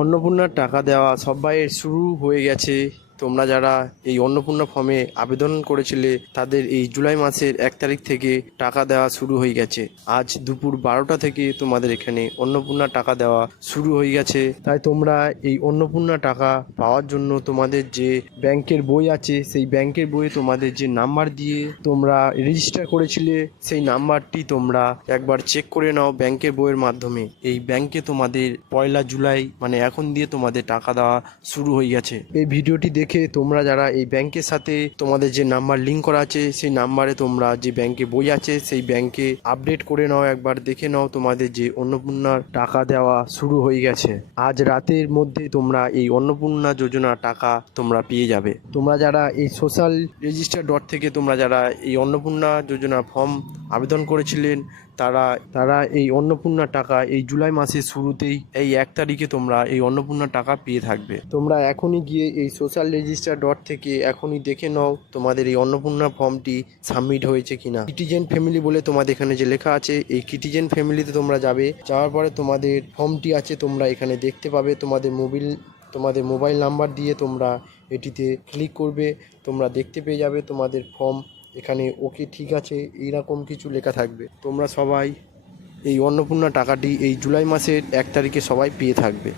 অন্নপূর্ণার টাকা দেওয়া সবাইয়ের শুরু হয়ে গেছে। তোমরা যারা এই অন্নপূর্ণা ফর্মে আবেদন করেছিলে তাদের এই জুলাই মাসের 1 তারিখ থেকে টাকা দেওয়া শুরু হয়ে গেছে। আজ দুপুর 12টা থেকে তোমাদের এখানে অন্নপূর্ণা টাকা দেওয়া শুরু হয়ে গেছে। তাই তোমরা এই অন্নপূর্ণা টাকা পাওয়ার জন্য তোমাদের যে ব্যাংকের বই আছে সেই ব্যাংকের বইয়ে তোমাদের যে নাম্বার দিয়ে তোমরা রেজিস্টার করেছিলে সেই নাম্বারটি তোমরা একবার চেক করে নাও ব্যাংকের বইয়ের মাধ্যমে। এই ব্যাংকে তোমাদের 1 জুলাই মানে এখন দিয়ে তোমাদের টাকা দেওয়া শুরু হয়ে গেছে। এই ভিডিওটি দেখে তোমরা যারা এই ব্যাংকের সাথে তোমাদের যে নাম্বার লিঙ্ক করা আছে সেই নাম্বারে তোমরা যে ব্যাংকে বই আছে সেই ব্যাংকে আপডেট করে নাও, একবার দেখে নাও তোমাদের যে অন্নপূর্ণার টাকা দেওয়া শুরু হয়ে গেছে। আজ রাতের মধ্যে তোমরা এই অন্নপূর্ণা যোজনা টাকা তোমরা পেয়ে যাবে। তোমরা যারা এই সোশ্যাল রেজিস্টার ডট থেকে তোমরা যারা এই অন্নপূর্ণা যোজনা ফর্ম আবেদন করেছিলেন তারা তারা এই অন্নপূর্ণা টাকা এই জুলাই মাসের শুরুতেই এই 1 তারিখে তোমরা এই অন্নপূর্ণা টাকা পেয়ে থাকবে। তোমরা এখনই গিয়ে এই সোশ্যাল রেজিস্টার ডট থেকে এখনই দেখে নাও তোমাদের এই অন্নপূর্ণা ফর্মটি সাবমিট হয়েছে কিনা। কিটিজেন ফ্যামিলি বলে তোমাদের এখানে যে লেখা আছে এই কিটিজেন ফ্যামিলিতে তোমরা যাবে। যাওয়ার পরে তোমাদের ফর্মটি আছে তোমরা এখানে দেখতে পাবে। তোমাদের মোবাইল নাম্বার দিয়ে তোমরা এটিতে ক্লিক করবে, তোমরা দেখতে পেয়ে যাবে তোমাদের ফর্ম। এখানে ওকে ঠিক আছে এইরকম কিছু লেখা থাকবে। তোমরা সবাই এই অন্নপূর্ণা টাকাটি এই জুলাই মাসের 1 তারিখে সবাই পেয়ে থাকবে।